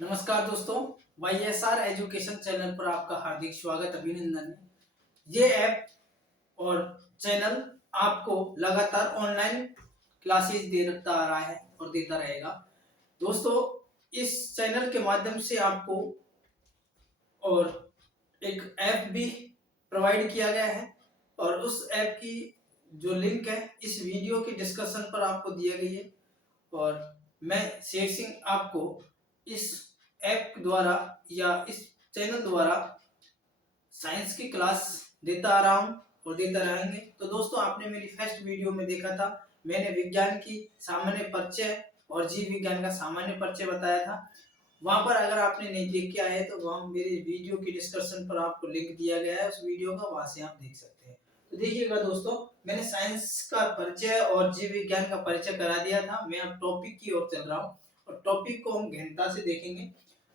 नमस्कार दोस्तों, YSR education channel पर आपका हार्दिक स्वागत अभिनंदन है। ये ऐप और चैनल आपको लगातार ऑनलाइन क्लासेस देता आ रहा है और देता रहेगा। दोस्तों, इस चैनल के माध्यम से आपको और एक ऐप भी प्रोवाइड किया गया है और उस ऐप की जो लिंक है इस वीडियो की डिस्क्रिप्शन पर आपको दिया गई है। और मैं शेर सिंह आपको इस ऐप द्वारा या इस चैनल द्वारा साइंस की क्लास देता आ रहा हूँ और देता रहेंगे। तो दोस्तों, आपने मेरी फर्स्ट वीडियो में देखा था, मैंने विज्ञान की सामान्य परिचय और जीव विज्ञान का सामान्य परिचय बताया था। वहां पर अगर आपने नहीं देख के आए तो वहां मेरे वीडियो की डिस्क्रिप्शन पर आपको लिंक दिया गया है उस वीडियो का, वहां से आप देख सकते हैं। तो देखिएगा दोस्तों, मैंने साइंस का परिचय और जीव विज्ञान का परिचय करा दिया था। मैं अब टॉपिक की ओर चल रहा हूँ और टॉपिक को हम गहनता से देखेंगे।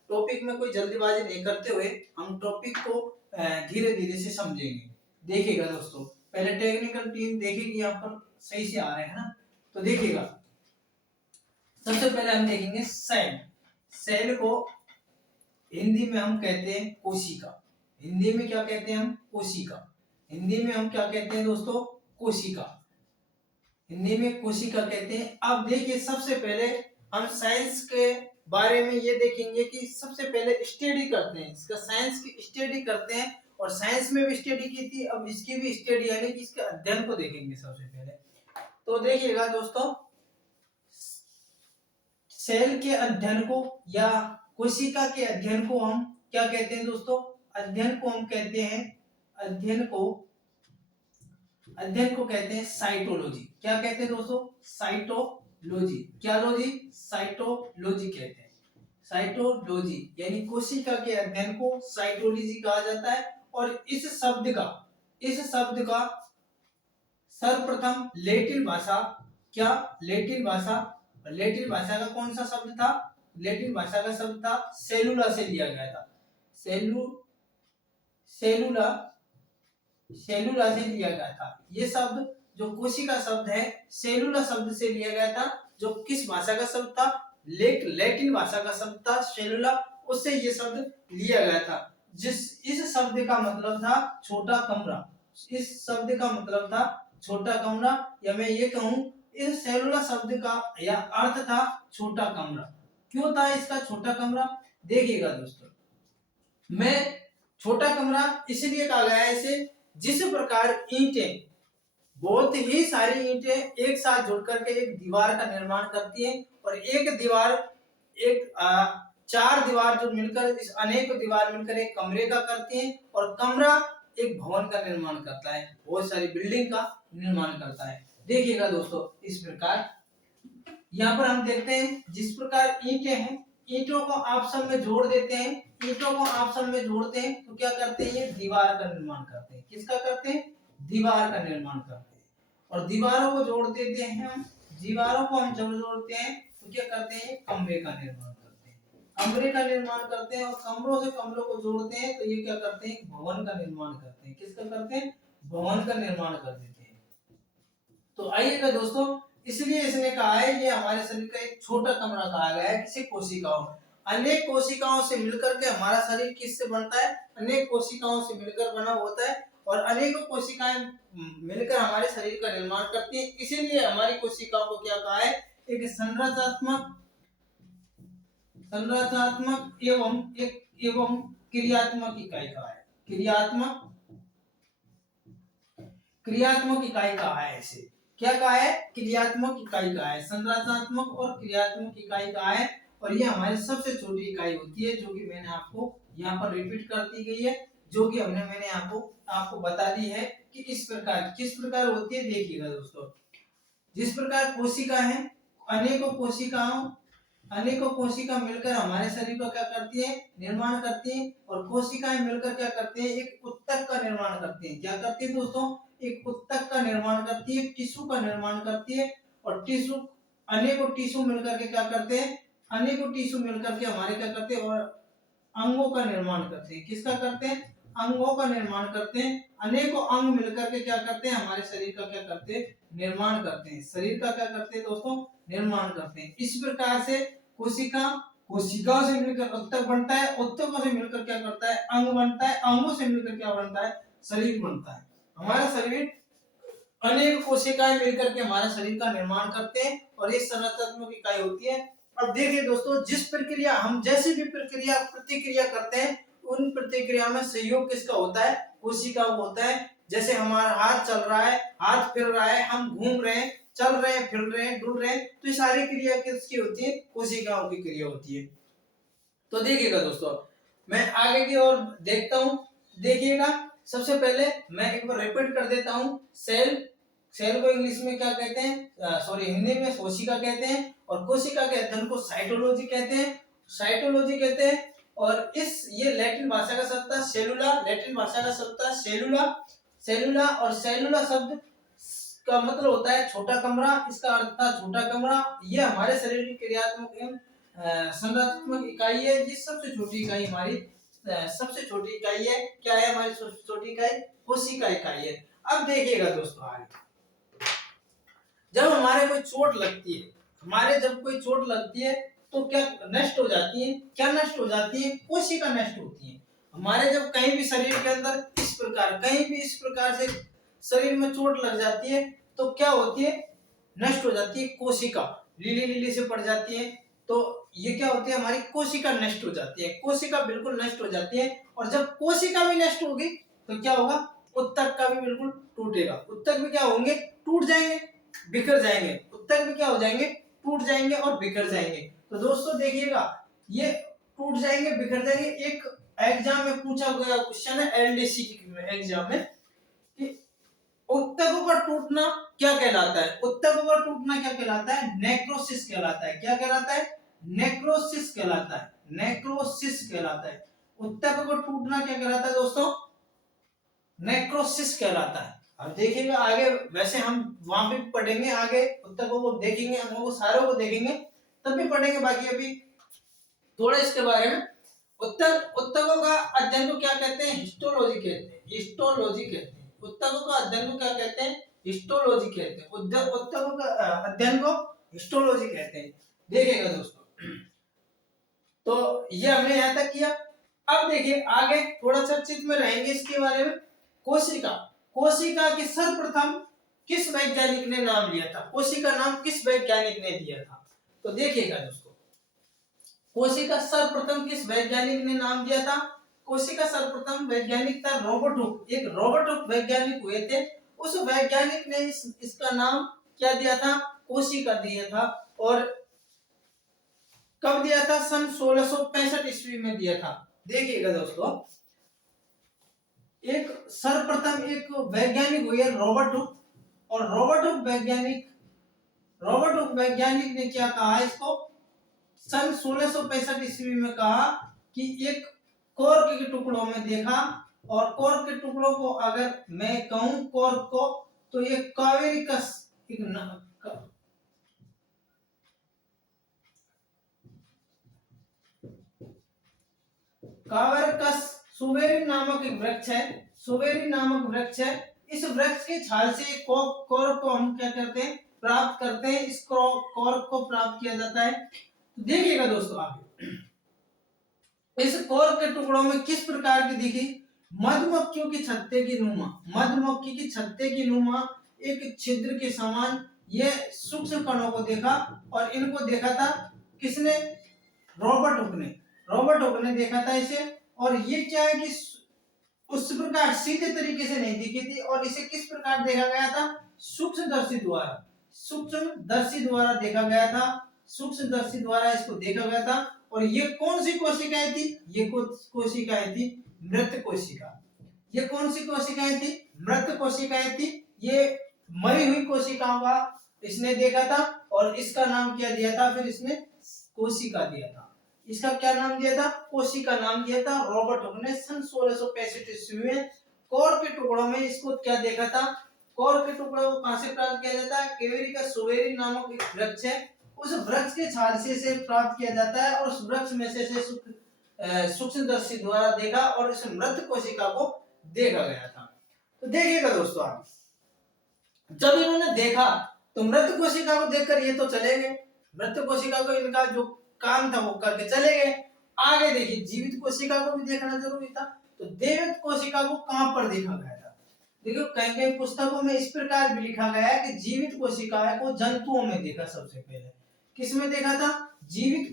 टॉपिक में कोई जल्दीबाजी नहीं करते हुए हम टॉपिक को धीरे धीरे से समझेंगे। देखिएगा दोस्तों, पहले टेक्निकल टीम देखेगी, यहाँ पर सही से आ रहे हैं ना। तो देखिएगा, सबसे पहले हम देखेंगे सेल। सेल को हिंदी में हम कहते हैं कोशिका। हिंदी में क्या कहते हैं हम? कोशिका। हिंदी में हम क्या कहते हैं दोस्तों? कोशिका। हिंदी में कोशिका कहते हैं। अब देखिए, सबसे पहले हम साइंस के बारे में ये देखेंगे कि सबसे पहले स्टडी करते हैं, इसका साइंस की स्टडी करते हैं और साइंस में भी स्टडी की थी, अब इसकी भी स्टडी यानी कि इसके अध्ययन को देखेंगे सबसे पहले। तो देखिएगा दोस्तों, सेल के अध्ययन को या कोशिका के अध्ययन को हम क्या कहते हैं दोस्तों? अध्ययन को हम कहते हैं, अध्ययन को कहते हैं साइटोलॉजी। क्या कहते हैं दोस्तों? साइटोलॉजी। क्या लॉजी? साइटोलॉजी कहते हैं। साइटोलॉजी यानी कोशिका के अध्ययन को साइटोलॉजी कहा जाता है। और इस शब्द का सर्वप्रथम लैटिन भाषा, क्या लैटिन भाषा का कौन सा शब्द था? लैटिन भाषा का शब्द था सेलुला से लिया गया था। सेलुला से लिया गया था। ये शब्द जो कोशिका शब्द है सेलुला शब्द से लिया गया था, जो किस भाषा का शब्द था? लैटिन भाषा का शब्द था सेलुला, उससे ये शब्द लिया गया था। इस शब्द का मतलब था छोटा कमरा। इस शब्द का मतलब था छोटा कमरा, या मैं ये कहूं इस सेलुला शब्द का या अर्थ था छोटा कमरा। क्यों था इसका छोटा कमरा? देखिएगा दोस्तों, मैं छोटा कमरा इसलिए कहा गया है इसे, जिस प्रकार ईंटें, बहुत ही सारी ईंटें एक साथ जुड़ करके एक दीवार का निर्माण करती हैं और चार दीवार जो मिलकर इस अनेक दीवार मिलकर एक कमरे का करती हैं और कमरा एक भवन का निर्माण करता है, बहुत सारी बिल्डिंग का निर्माण करता है। देखिएगा दोस्तों, इस प्रकार यहाँ पर हम देखते हैं जिस प्रकार ईंटें हैं, ईंटों को आपस में जोड़ देते हैं, तो क्या करते हैं? ये दीवार का निर्माण करते हैं। किसका करते हैं? दीवार का निर्माण करते हैं। और दीवारों को जोड़ देते हैं हम, दीवारों को हम जब जोड़ते हैं तो क्या करते हैं? कमरे का निर्माण करते हैं। कमरे का निर्माण करते हैं और कमरों से कमरों को जोड़ते हैं तो ये क्या करते हैं? भवन का निर्माण करते हैं। किसका करते हैं? भवन का निर्माण कर देते हैं। तो आइएगा दोस्तों, इसलिए इसने कहा है ये हमारे शरीर का एक छोटा कमरा कहा गया है किसी कोशिकाओं। अनेक कोशिकाओं से मिलकर के हमारा शरीर किससे बनता है? अनेक कोशिकाओं से मिलकर बना होता है और अनेकों कोशिकाएं मिलकर हमारे शरीर का निर्माण करती हैं। इसीलिए हमारी कोशिकाओं को क्या कहा है? एक संरचनात्मक एवं क्रियात्मक इकाई कहा है। क्रियात्मक इकाई कहा है इसे। क्या कहा है? क्रियात्मक इकाई कहा है। संरचनात्मक और क्रियात्मक इकाई कहा है। और ये हमारी सबसे छोटी इकाई होती है, जो कि मैंने आपको यहाँ पर रिपीट कर दी गई है, जो कि मैंने आपको बता दी है कि इस प्रकार किस प्रकार होती है। देखिएगा दोस्तों, जिस प्रकार कोशिका है, अनेकों कोशिका मिलकर हमारे शरीर को क्या करती है? निर्माण करती है। और कोशिकाएं मिलकर क्या करते हैं? एक उत्तक का निर्माण करते हैं। क्या करती है दोस्तों? एक उत्तक का निर्माण करती है, टिश्यू का निर्माण करती है। और अनेकों टिश्यू मिलकर के क्या करते हैं? अनेकों टिश्यू मिलकर के हमारे क्या करते हैं? और अंगों का निर्माण करते हैं। किसका करते हैं? अंगों का निर्माण करते हैं। अनेकों अंग मिलकर के क्या करते हैं? हमारे शरीर का क्या करते हैं? निर्माण करते हैं। शरीर का क्या करते हैं दोस्तों? निर्माण करते हैं। इस प्रकार से कोशिका कोशिकाओं से मिलकर उत्तक बनता है, उत्तकों से मिलकर क्या करता है, अंग बनता है, अंगों से मिलकर क्या बनता है, शरीर बनता है। हमारा शरीर अनेक कोशिकाएं मिलकर के हमारे शरीर का निर्माण करते हैं और ये संरचनात्मक इकाई होती है। अब देखिए दोस्तों, जिस प्रक्रिया हम जैसी भी प्रक्रिया प्रतिक्रिया करते हैं, उन प्रतिक्रिया में सहयोग किसका होता है, कोशिका का होता है। जैसे हमारा हाथ चल रहा है, हाथ फिर रहा है, हम घूम रहे हैं, चल रहे हैं, फिर रहे हैं, डुल रहे हैं, तो ये सारी क्रिया किसकी होती है, कोशिकाओं की क्रिया होती है। तो देखिएगा दोस्तों, मैं आगे की ओर देखता हूं। देखिएगा, सबसे पहले मैं एक बार रिपीट कर देता हूं। सेल, सेल को इंग्लिश में क्या कहते हैं, सॉरी हिंदी में कोशिका कहते हैं, और कोशिका के अध्ययन को साइटोलॉजी कहते हैं, साइटोलॉजी कहते हैं। और इस ये लैटिन भाषा का शब्द था सेलुला, लैटिन भाषा का शब्द था सेलुला, सेलुला, और सेलुला शब्द का मतलब होता है छोटा कमरा, इसका अर्थ था छोटा कमरा। ये हमारे शरीर की क्रियात्मक एवं संरचनात्मक इकाई है। ये सबसे छोटी इकाई हमारी सबसे छोटी इकाई है। क्या है हमारी सबसे छोटी इकाई, कोशिका इकाई है। अब देखिएगा दोस्तों, आगे जब हमारे कोई चोट लगती है, हमारे जब कोई चोट लगती है तो क्या नष्ट हो जाती है, क्या नष्ट हो जाती है, कोशिका नष्ट होती है। हमारे जब कहीं भी शरीर के अंदर इस प्रकार कहीं भी इस प्रकार से शरीर में चोट लग जाती है तो क्या होती है, नष्ट हो जाती है कोशिका, लीली लीली से पड़ जाती है। तो ये क्या होती है, हमारी कोशिका नष्ट हो जाती है, कोशिका बिल्कुल नष्ट हो जाती है। और जब कोशिका भी नष्ट होगी तो क्या होगा, उत्तक का भी बिल्कुल टूटेगा, उत्तक भी क्या होंगे, टूट जाएंगे, बिखर जाएंगे, उत्तक भी क्या हो जाएंगे, टूट जाएंगे और बिखर जाएंगे। तो दोस्तों देखिएगा, ये टूट जाएंगे, बिखर जाएंगे। एक एग्जाम में पूछा गया क्वेश्चन है एलडीसी की एग्जाम में कि उत्तकों का टूटना क्या कहलाता है, उत्तकों का टूटना क्या कहलाता है, नेक्रोसिस कहलाता है। क्या कहलाता है, नेक्रोसिस कहलाता है, नेक्रोसिस कहलाता है। उत्तकों का टूटना क्या कहलाता है दोस्तों, नेक्रोसिस कहलाता है। अब देखिएगा आगे, वैसे हम वहां भी पढ़ेंगे, आगे उत्तकों को देखेंगे, हम वो सारों को देखेंगे तब भी पढ़ेंगे, बाकी अभी थोड़ा इसके बारे में। उत्तकों का अध्ययन को क्या कहते हैं, हिस्टोलॉजी कहते हैं, हिस्टोलॉजी कहते हैं। उत्तकों का अध्ययन को क्या कहते हैं, हिस्टोलॉजी कहते हैं। उत्तकों का अध्ययन को हिस्टोलॉजी कहते हैं। देखिएगा दोस्तों, तो ये हमने यहां तक किया। अब देखिए आगे थोड़ा चर्चित में रहेंगे इसके बारे में। कोशिका, कोशिका की सर्वप्रथम किस वैज्ञानिक ने नाम लिया था, कोशिका नाम किस वैज्ञानिक ने दिया था। तो देखिएगा दोस्तों, कोशिका सर्वप्रथम किस वैज्ञानिक ने नाम दिया था, कोशिका सर्वप्रथम वैज्ञानिक था रॉबर्ट हुक, एक रॉबर्ट हुक वैज्ञानिक हुए थे। उस वैज्ञानिक ने इसका नाम क्या दिया था, कोशिका दिया था। और कब दिया था, सन 1665 ईस्वी में दिया था। देखिएगा दोस्तों, एक सर्वप्रथम एक वैज्ञानिक हुए रॉबर्ट हुक, और रॉबर्ट हुक वैज्ञानिक ने क्या कहा, इसको सन 1665 ईस्वी में कहा कि एक कॉर्क के टुकड़ों में देखा, और कॉर्क के टुकड़ों को अगर मैं कहूं कॉर्क को, तो ये कावेरिकस कावेरिकस सुवेरिन नामक एक वृक्ष है, सुवेरिन नामक वृक्ष है। इस वृक्ष के छाल से कॉर्क को हम क्या करते हैं, प्राप्त करते हैं, इस कॉर्क को प्राप्त किया जाता है। देखिएगा दोस्तों, आगे इस कॉर्क के टुकड़ों में किस प्रकार की दिखी, मधुमक्खियों की छत्ते की नुमा, मधुमक्खी की छत्ते की नुमा एक छिद्र के समान ये सूक्ष्म कणों को देखा। और इनको देखा था किसने, रॉबर्ट हुक ने, रॉबर्ट हुक ने देखा था इसे। और ये क्या है कि उस प्रकार सीधे तरीके से नहीं दिखी थी, और इसे किस प्रकार देखा गया था, सूक्ष्मदर्शी द्वारा, सूक्ष्मदर्शी द्वारा देखा गया था, सूक्ष्मदर्शी द्वारा इसको देखा गया था। और ये कौन सी कोशिकाएं थी, ये कोशिकाएं थी मृत कोशिका। ये कौन सी कोशिकाएं थी, मृत कोशिकाएं थी। ये मरी हुई कोशिकाओं का इसने देखा था, और इसका नाम क्या दिया था, फिर इसने कोशिका दिया था। इसका क्या नाम दिया था, कोशिका नाम दिया था। रॉबर्ट हुक ने सन 1665 ईस्वी में कॉर्क के टुकड़ों में इसको क्या देखा था, कॉर्क के टुकड़ों को कहां से प्राप्त किया जाता है, केवेरिका सुवेरिन नामक एक वृक्ष है, उस वृक्ष के छाल से इसे प्राप्त किया जाता है। और उस वृक्ष में से सूक्ष्मदर्शी द्वारा देखा, और इस मृत कोशिका को देखा गया था। तो देखिएगा दोस्तों, आगे जब इन्होंने देखा तो मृत कोशिका को देखकर ये तो चले गए, मृत कोशिका को इनका जो काम था वो करके चले गए। आगे देखिए जीवित कोशिका को भी देखना जरूरी था, तो जीवित कोशिका को कहां पर देखा गया था? देखो कई कई पुस्तकों में इस प्रकार भी लिखा गया है कि जीवित कोशिकाओं को जंतुओं में देखा सबसे पहले। किस में देखा था? जीवित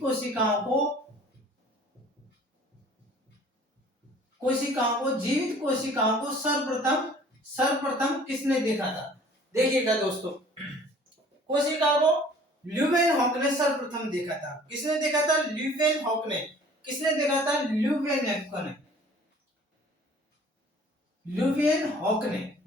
जीवित कोशिकाओं को सर्वप्रथम किसने देखा था? देखिएगा दोस्तों, कोशिका को ल्यूवेनहॉक ने सर्वप्रथम देखा था। किसने देखा था? ल्यूवेनहॉक ने। किसने देखा था?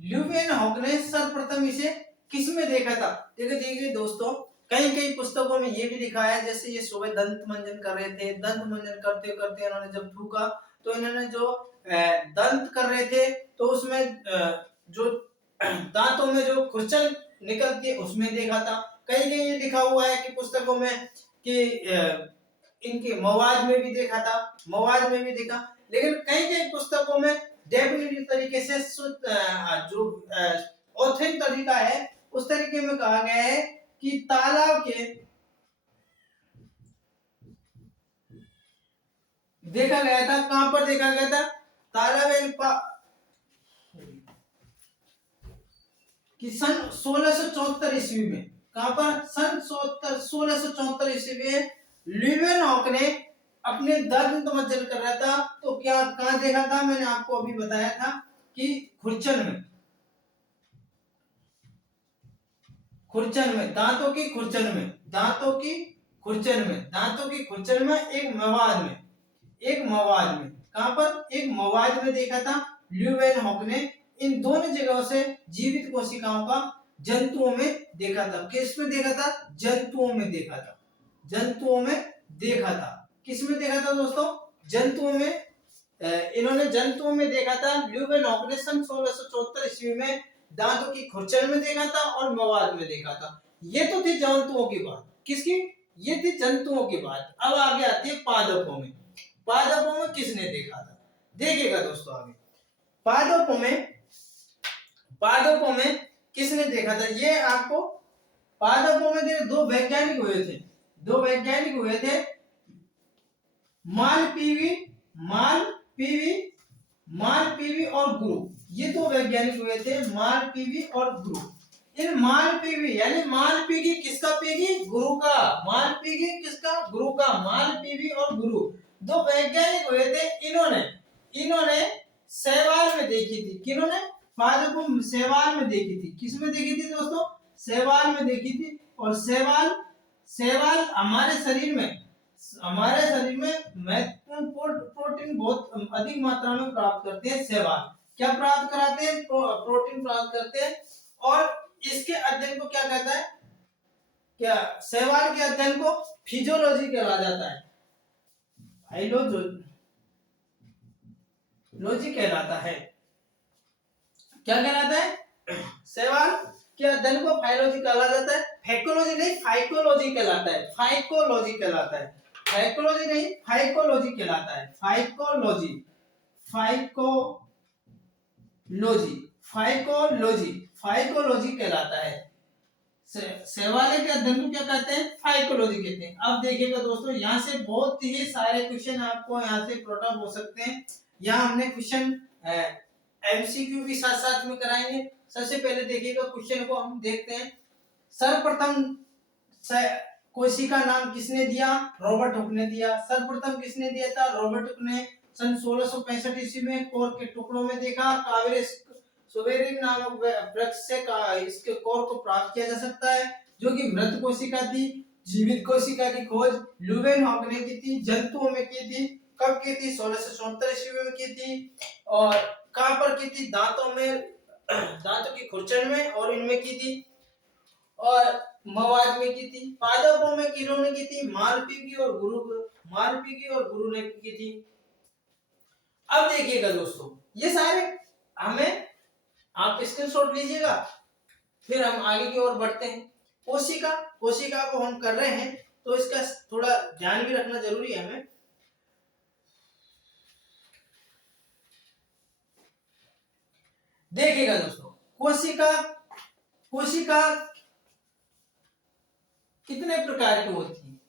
ल्यूवेनहॉक ने सर्वप्रथम इसे किस में देखा था? देखिए दोस्तों, कई कई पुस्तकों में ये भी लिखा है, जैसे ये सुबह दंत मंजन कर रहे थे, दंत मंजन करते करते इन्होंने जब थूका तो इन्होंने जो दंत कर रहे थे तो उसमें जो दांतों में जो खुरचन निकलती है उसमें देखा था। कहीं कहीं ये लिखा हुआ है कि पुस्तकों में कि इनके मवाद में भी देखा था, मवाद में भी देखा। लेकिन कई कई पुस्तकों में डेफिनेटिव तरीके से जो ऑथेंटिक तरीका है उस तरीके में कहा गया है कि तालाब के देखा गया था। कहां पर देखा गया था? तालाब कि सन 1674 ईस्वी में। कहां पर? सन 1674 ईस्वी में ल्यूवेनहॉक ने अपने दंत मंजन कर रहा था तो क्या कहां देखा था? मैंने आपको अभी बताया था कि खुरचन में, दांतों की खुरचन में एक मवाद में कहां पर? एक मवाद में देखा था ल्यूवेनहॉक ने। इन दोनों जगहों से जीवित कोशिकाओं का जंतुओं में देखा था। किस में देखा था? जंतुओं में देखा था। किस में देखा था दोस्तों? जंतुओं में। इन्होंने जंतुओं में देखा था। ल्यूवेनहॉक ने सन 1674 ईस्वी में दांतों की खुरचन में देखा था और मवाद में देखा था। ये तो थी जंतुओं की बात। किसकी? ये थी जंतुओं की बात। अब आगे आती है पादपों में। पादपों में किसने देखा था? देखिएगा दोस्तों, आगे पादपों में किसने देखा था? ये आपको पादपों में दो वैज्ञानिक हुए थे, मालपीवी और गुरु। ये दो वैज्ञानिक हुए थे, मालपीवी और गुरु। इन मालपीवी यानी मालपीवी किसका? पीवी गुरु का। मालपीवी किसका? गुरु का। मालपीवी और गुरु दो वैज्ञानिक हुए थे। इन्होंने शैवाल में देखी थी। किन्होंने? पादपों शैवाल में देखी थी। किस में देखी थी दोस्तों? शैवाल में देखी थी। और शैवाल हमारे शरीर में महत्वपूर्ण प्रोटीन बहुत अधिक मात्रा में प्राप्त करते हैं। शैवाल क्या प्राप्त कराते हैं? प्रोटीन प्राप्त करते हैं। और इसके अध्ययन को क्या कहता है? क्या शैवाल के अध्ययन को फिजियोलॉजी कहा जाता है। लॉजी कहलाता है। क्या कहलाता है? शैवाल के अध्ययन को फाइलोजी कहा जाता है। फैकोलॉजी नहीं, फाइकोलॉजी कहलाता है। फाइकोलॉजी कहलाता है। फाइकोलॉजी नहीं, फाइकोलॉजी कहलाता है। फाइकोलॉजी कहलाता है। शैवाल के अध्ययन को क्या कहते हैं? फाइकोलॉजी कहते हैं। अब देखिएगा दोस्तों, यहाँ से बहुत ही सारे क्वेश्चन आपको यहाँ से प्लॉट अप हो सकते हैं। यहाँ हमने क्वेश्चन एमसीक्यू भी साथ साथ में कराएंगे। सबसे पहले देखिएगा क्वेश्चन को हम देखते हैं। सर्वप्रथम कोशिका नाम किसने दिया? रॉबर्ट हुक ने दिया। सर्वप्रथम किसने दिया था? रॉबर्ट हुक ने सन 1665 ईस्वी में कोर के टुकड़ों में देखा। सोवेरिन नामक वृक्ष से इसके कोर को प्राप्त किया जा सकता है, जो कि मृत कोशिका थी। जीवित कोशिका की खोज ल्यूवेनहॉक ने की थी, जंतुओं में की थी। कब की थी? 1674 ईस्वी में की थी। और कहां पर की थी? दांतों की खुरचन में और इनमें की थी, और मवाद में की थी। पादपों में किन्होंने की थी? मालपीवी और गुरु ने की थी। अब देखिएगा दोस्तों, ये सारे हमें आप स्क्रीनशॉट लीजिएगा, फिर हम आगे की ओर बढ़ते हैं। कोशिका को हम कर रहे हैं तो इसका थोड़ा ध्यान भी रखना जरूरी है हमें। देखिएगा दोस्तों, कोशिका कितने प्रकार की होती है?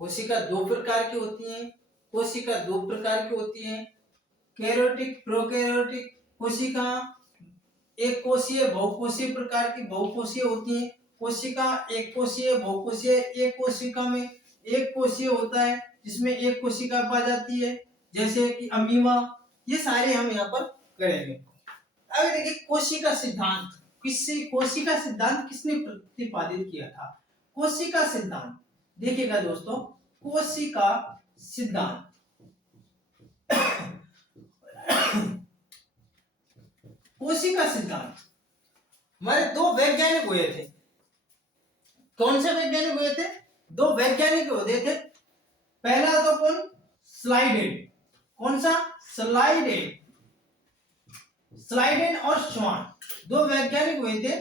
कोशिका दो प्रकार की होती हैं। कोशिका दो प्रकार की होती हैं, कैरियोटिक प्रोकैरियोटिक कोशिका। एक कोशीय बहुकोशीय प्रकार की बहुकोशीय होती है कोशिका, एक कोशीय बहुकोशीय। एक कोशिका में एक कोशीय होता है जिसमें एक कोशिका पाई जाती है, जैसे कि अमीबा। ये सारे हम यहाँ पर करेंगे। अब देखिए कोशिका सिद्धांत, कोशिका सिद्धांत किसने प्रतिपादित किया था? कोशिका सिद्धांत देखिएगा दोस्तों, कोशिका सिद्धांत कोशिका सिद्धांत हमारे दो वैज्ञानिक हुए थे। कौन से वैज्ञानिक हुए थे? दो वैज्ञानिक हुए थे। पहला तो कौन? स्लाइडेन। कौन सा? स्लाइडेन। स्लाइडेन और स्वान, दो वैज्ञानिक हुए थे,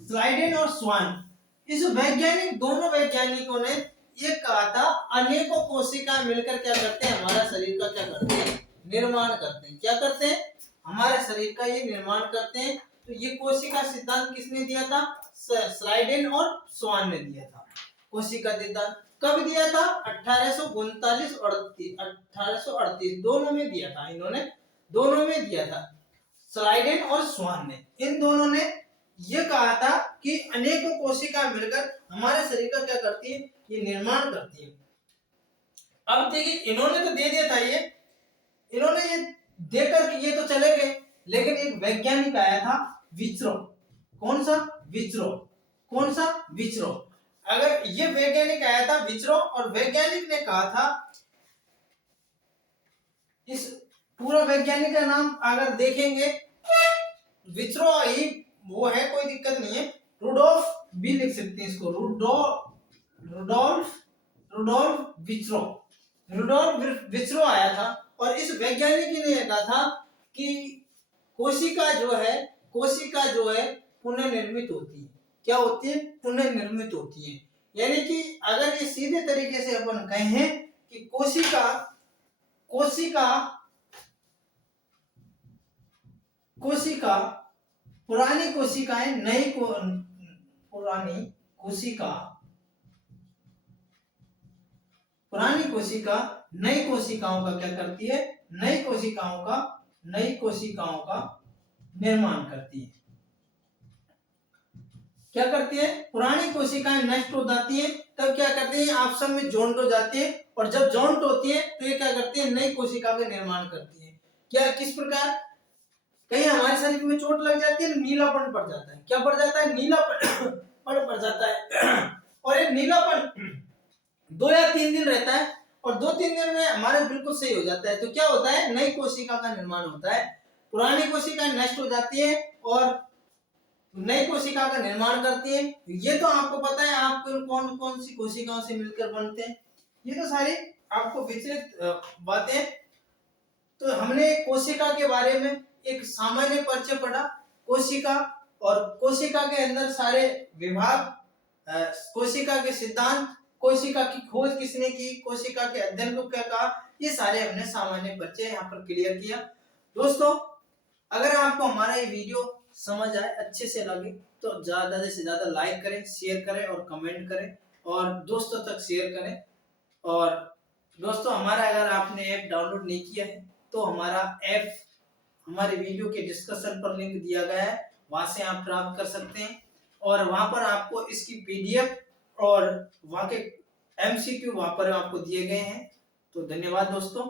स्लाइडेन और स्वान। इस दोनों वैज्ञानिकों ने ये कहा था, अनेकों कोशिकाएं मिलकर क्या करते हैं? हमारा शरीर का क्या करते हैं? निर्माण करते हैं। क्या करते हैं? हमारे शरीर का ये निर्माण करते हैं। तो ये कोशिका सिद्धांत किसने दिया था? स्लाइडेन और स्वान ने दिया था। कोशिका सिद्धांत कब दिया था? 1839 1838 दोनों में दिया था। इन्होंने दोनों में दिया था, स्लाइडेन और स्वान ने। इन दोनों ने ये कहा था कि अनेकों कोशिका मिलकर हमारे शरीर का क्या करती है? ये निर्माण करती है। अब देखिए इन्होंने तो दे दिया था, ये इन्होंने ये देकर के ये तो चले गए, लेकिन एक वैज्ञानिक आया था, विच्रो। कौन सा? विच्रो। कौन सा? विच्रो। अगर ये वैज्ञानिक आया था विच्रो, और वैज्ञानिक ने कहा था, इस पूरा वैज्ञानिक का नाम अगर देखेंगे, विच्रो ही वो है, कोई दिक्कत नहीं है। रुडोल्फ भी लिख सकते हैं इसको, रुडोल्फ विच्रो। रुडोल्फ विच्रो आया था, और इस वैज्ञानिक ने कहा था कि कोशिका जो है पुनर्निर्मित होती है। क्या होती है? पुनर्निर्मित होती है। यानी कि अगर ये सीधे तरीके से अपन कहें कि कोशिका पुरानी कोशिकाएं पुरानी कोशिका नई कोशिकाओं का क्या करती है? नई कोशिकाओं का निर्माण करती है। क्या करती है? पुरानी कोशिकाएं नष्ट हो जाती है, तब क्या करती है? आपस में जॉइंट हो जाती है, और जब जॉइंट होती है तो ये क्या करती है? नई कोशिका का निर्माण करती है। क्या? किस प्रकार? कहीं हमारे शरीर में चोट लग जाती है, नीलापन पड़ जाता है। क्या पड़ जाता है? नीलापन पड़ जाता है। और ये नीलापन 2 या 3 दिन रहता है, और 2-3 दिन में हमारे बिल्कुल सही हो जाता है। तो क्या होता है? नई कोशिका का निर्माण होता है। पुरानी कोशिका नष्ट हो जाती है और नई कोशिका का निर्माण करती है। ये तो आपको पता है, आपको कौन कौन सी कोशिकाओं से मिलकर बनते हैं, ये तो सारी आपको विस्तृत बातें। तो हमने कोशिका के बारे में एक सामान्य परिचय पढ़ा, कोशिका, और कोशिका के अंदर सारे विभाग, कोशिका के सिद्धांत, कोशिका की खोज किसने की, कोशिका के अध्ययन को क्या कहा, ये सारे हमने सामान्य परिचय यहाँ पर क्लियर किया। दोस्तों, अगर आपको हमारा ये वीडियो समझ आए, अच्छे से लगे, तो ज्यादा से ज्यादा लाइक करें, शेयर करें और कमेंट करें, और दोस्तों तक शेयर करें। और दोस्तों, हमारा अगर आपने ऐप डाउनलोड नहीं किया है तो हमारा ऐप हमारे वीडियो के डिस्क्रिप्शन पर लिंक दिया गया है, वहां से आप प्राप्त कर सकते हैं। और वहां पर आपको इसकी पीडीएफ और वहां के एमसीक्यू वहां पर आपको दिए गए हैं। तो धन्यवाद दोस्तों।